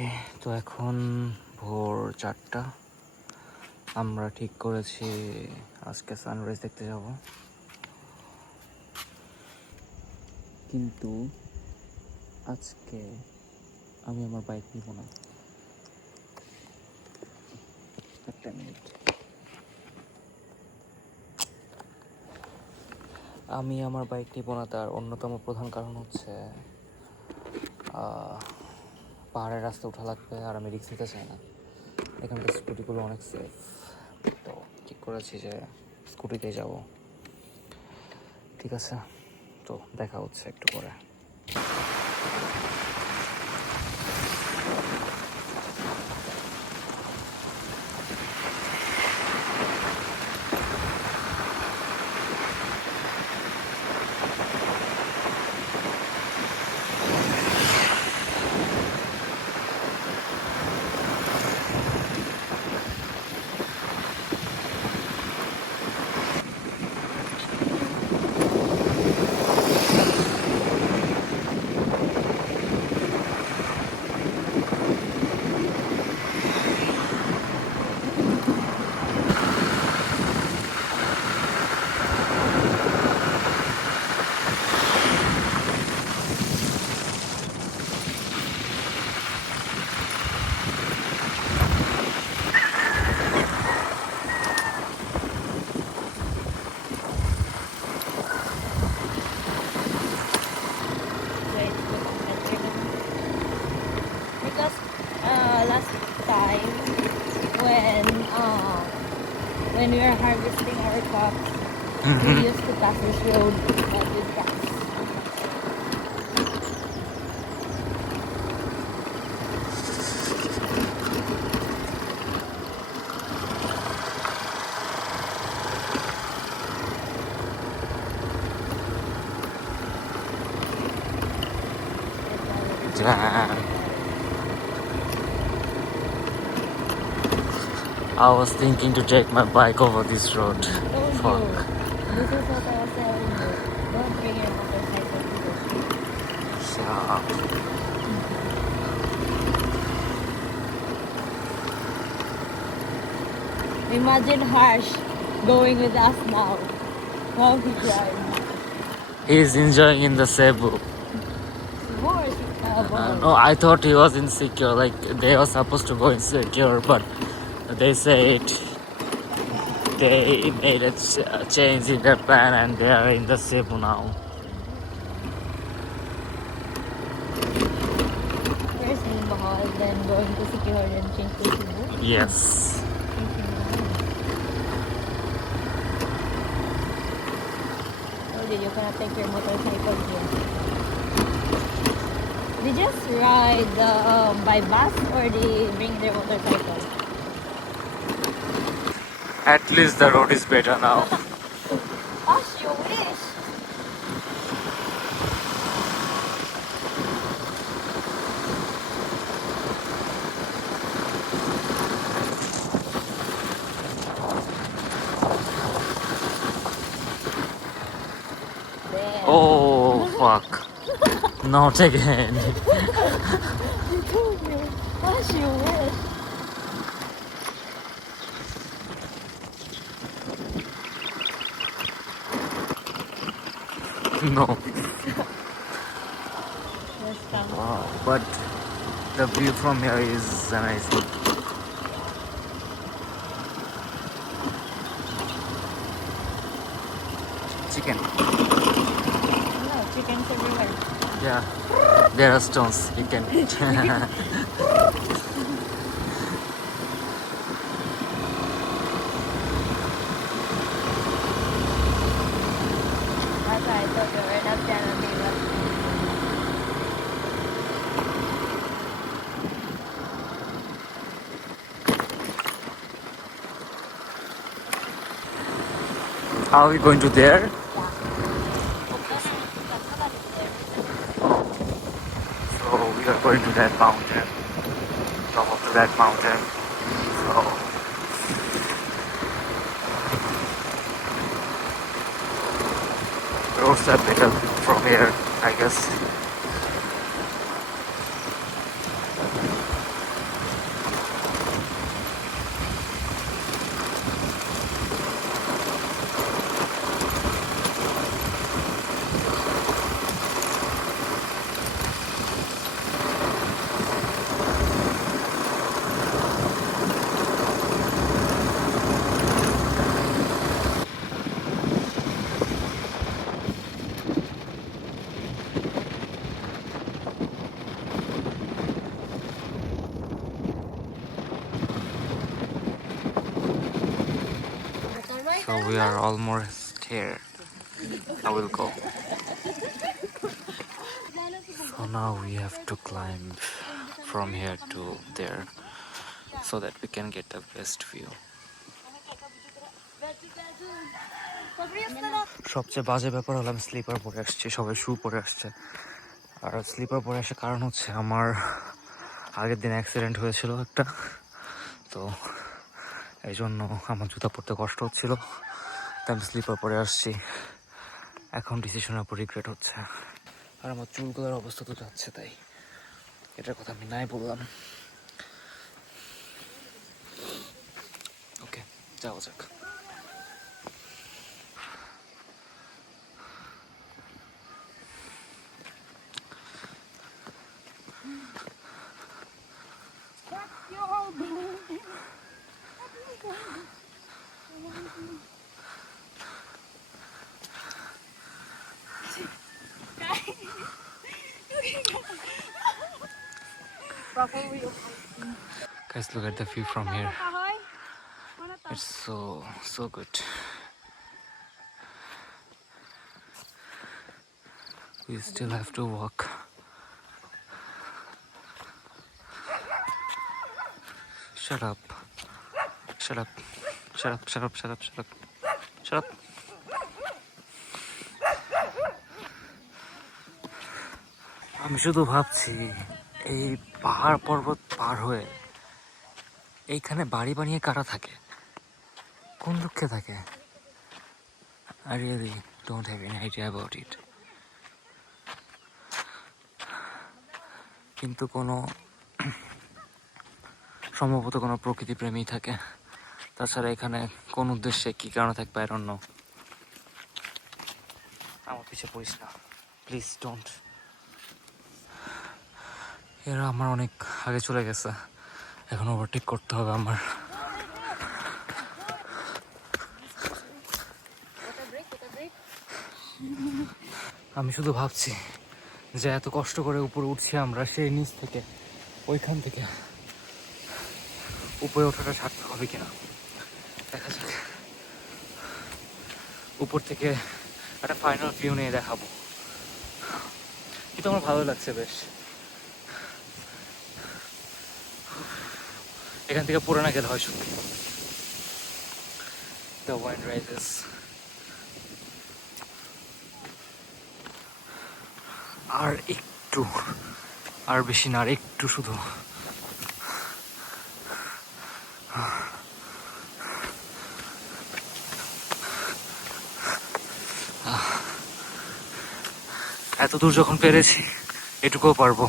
ওকে, তো এখন ভোর 4টা। আমরা ঠিক করেছি আজকে সানরাইজ দেখতে যাব, কিন্তু আজকে আমি আমার বাইক নিব না। একটা মিনিট। আমি আমার বাইক নিব না, তার অন্যতম প্রধান কারণ হচ্ছে পাহাড়ের রাস্তা ওঠা লাগবে, আর আমি রিস্ক নিতে চাই না। এখানকার স্কুটিগুলো অনেক সেফ, তো ঠিক করেছি যে স্কুটিতেই যাব। ঠিক আছে, তো দেখা হচ্ছে একটু পরে। Because last time when we were harvesting our crops, we used to pass this road with trucks. I was thinking to take my bike over this road. Told Fuck. you. This is what I was telling you. Don't bring your motorcycle to the street. Shut up. Imagine Harsh going with us now. How he drives. He's enjoying in the Cebu. No, I thought he was insecure. Like they were supposed to go insecure, but they said they made a change in their plan and they are in the Cebu now. First in Bohol, then going to Sikihor, then change to Cebu. Yes. Oh, did you gonna take your motorcycle here? They just ride by bus or they bring their motorcycle? At least the road is better now. Gosh, you wish! Damn. Oh fuck. Not again. I told you. Gosh, you wish. No. Yes, come. Wow. But the view from here is amazing. Chicken. No, chickens everywhere. Yeah. There are stones. You can. That's why I told you we're not gonna be left. How are we going to there? So we are going to that mountain. Top of that mountain. So roads are better from here, I guess. So we are almost here. I will go. So now we have to climb from here to there so that we can get the best view. সবচেয়ে বাজে ব্যাপার হলো আমি স্লিপার পরে আসছি, সবাই শু পরে আসছে। আর স্লিপার পরে আসার কারণ হচ্ছে আমার আগের দিন অ্যাক্সিডেন্ট হয়েছিল একটা, তো এই জন্য আমার জুতা পরতে কষ্ট হচ্ছিল, তাই আমি স্লিপার পরে আসছি। এখন ডিসিশনের উপর রিগ্রেট হচ্ছে। আর আমার চুলগুলোর অবস্থা তো যাচ্ছে, তাই এটার কথা আমি নাই বললাম। ওকে, যাওয়া যাক। Guys, look at the view from here. It's so good. We still have to walk. Shut up. Shut up. Shut up. Shut up. Shut up. Shut up. Shut up. আমি শুধু ভাবছি এই পাহাড় পর্বত পার হয়ে এইখানে বাড়ি বানিয়ে কারা থাকে, কোন দুঃখে থাকে? I really don't have any idea about it. কিন্তু কোনো সম্ভবত কোনো প্রকৃতি প্রেমী থাকে, তাছাড়া এখানে কোন উদ্দেশ্যে কি কারণে থাকবে I don't know. আমার পিছে পড়িস না প্লিজ, ডোন্ট। এরা আমার অনেক আগে চলে গেছে, এখন ওভারটেক করতে হবে আমার। আমি শুধু ভাবছি যে এত কষ্ট করে উপরে উঠছি আমরা, সেই নিচ থেকে ওইখান থেকে উপরে ওঠাটা সার্থক হবে কিনা দেখা যাক। উপর থেকে একটা ফাইনাল ভিউ নিয়ে দেখাবো, কিন্তু আমার ভালো লাগছে বেশ। এখান থেকে পড়ে না গেলে হয় শুধু। The wind rises. আর একটু, আর বেশি না, আর একটু শুধু। এত দূর যখন পেরেছি এটুকুও পারবো।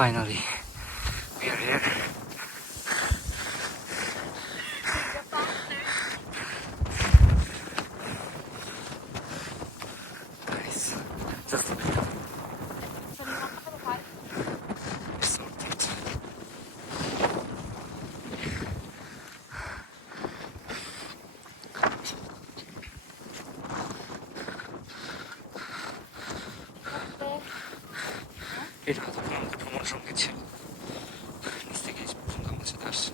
Finally, we are here. Nice. Just look at them. It's so tight. এটা হয়তো আমাদের ভ্রমণ সঙ্গীত ছিল, নিচ থেকে এই পর্যন্ত আমার সাথে আসছে।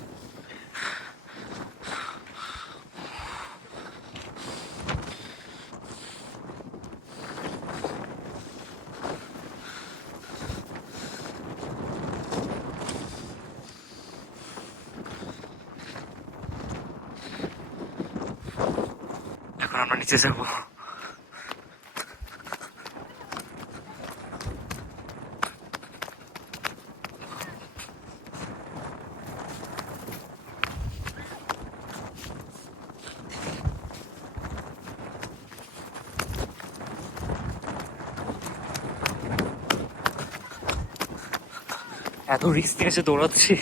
এখন আমরা নিচে যাবো। এত রিস্ক নিয়ে এসে দৌড়াচ্ছি,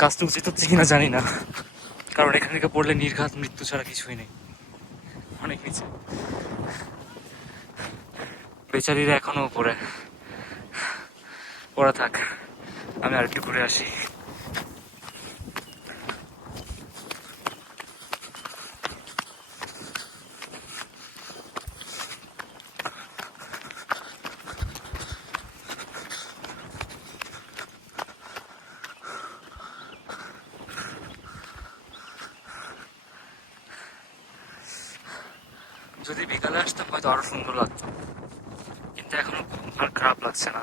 কাজটা উচিত হচ্ছে কিনা জানি না, কারণ এখান থেকে পড়লে নির্ঘাত মৃত্যু ছাড়া কিছুই নেই, অনেক নিচে। বেচারিরা এখনো উপরে, ওরা থাক, আমি আরেকটু ঘুরে আসি। যদি বিকালে আসতাম হয়তো আরো সুন্দর লাগতো, কিন্তু এখনো আর খারাপ লাগছে না।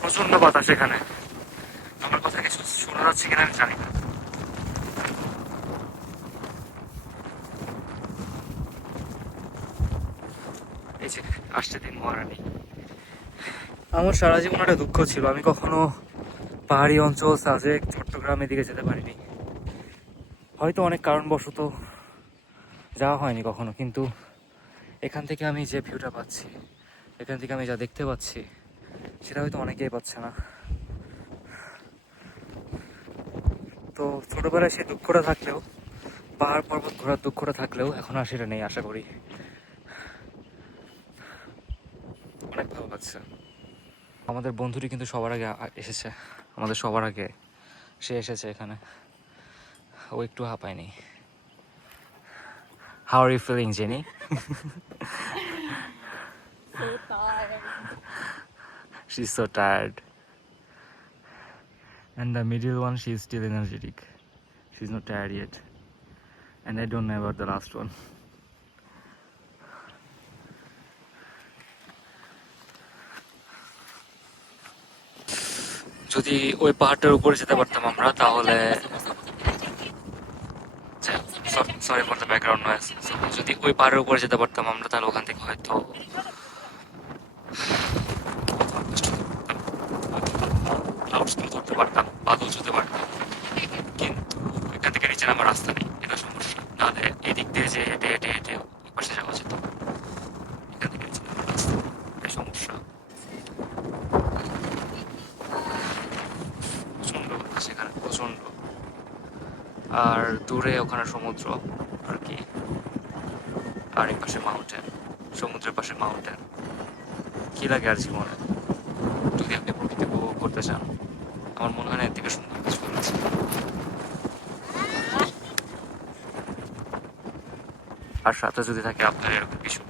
প্রচন্ড বাতাস এখানে, আমার কথা কিছু শোনা যাচ্ছে কিনা আমি জানি না। এই যে আসছে দিন মহারানী। আমার সারা জীবন একটা দুঃখ ছিল, আমি কখনো পাহাড়ি অঞ্চল, সাজেক, চট্টগ্রাম এদিকে যেতে পারিনি। হয়তো অনেক কারণবশত যাওয়া হয়নি কখনো, কিন্তু এখান থেকে আমি যে ভিউটা পাচ্ছি, এখান থেকে আমি যা দেখতে পাচ্ছি, সেটা হয়তো অনেকেই পাচ্ছে না। তো ছোটবেলায় সেই দুঃখটা থাকলেও, পাহাড় পর্বত ঘোরার দুঃখটা থাকলেও এখন আর সেটা নেই আশা করি। অনেক ভালো লাগছে। আমাদের বন্ধুটি কিন্তু সবার আগে এসেছে, আমাদের সবার আগে সে এসেছে এখানে, ও একটু হাঁপায়নি। How are you feeling, Jenny? So tired. She's so tired. And the middle one, she's still energetic. She's not tired yet. And I don't know about the last one. যদি ওই পাহাড়টার উপরে যেতে পারতাম আমরা, তাহলে sorry for the background noise. যদি ওই পাহাড়ের উপরে যেতে পারতাম আমরা, তাহলে ওখান থেকে হয়তো ক্লাউডসগুলো ধরতে পারতাম, বাদল ছুতে পারতাম, কিন্তু এখান থেকে নিচে নামার রাস্তা নেই, এটা সমস্যা। তাহলে এদিক দিয়ে যে হেঁটে হেঁটে হেঁটে ওই পাশে যাওয়া যেত, এখান থেকে নিচে নামার রাস্তা, এটাই সমস্যা। প্রচণ্ড সেখানে, প্রচণ্ড। আর দূরে ওখানে সমুদ্র আর কি, আর এই পাশে মাউন্টেন, সমুদ্রের পাশে মাউন্টেন। কি লাগে আর জীবনে, যদি আপনি প্রকৃতি উপভোগ করতে চান, আমার মনে হয় না এর থেকে সুন্দর কিছু আছে। আর সাথে যদি থাকে আপনার এরকম কিছু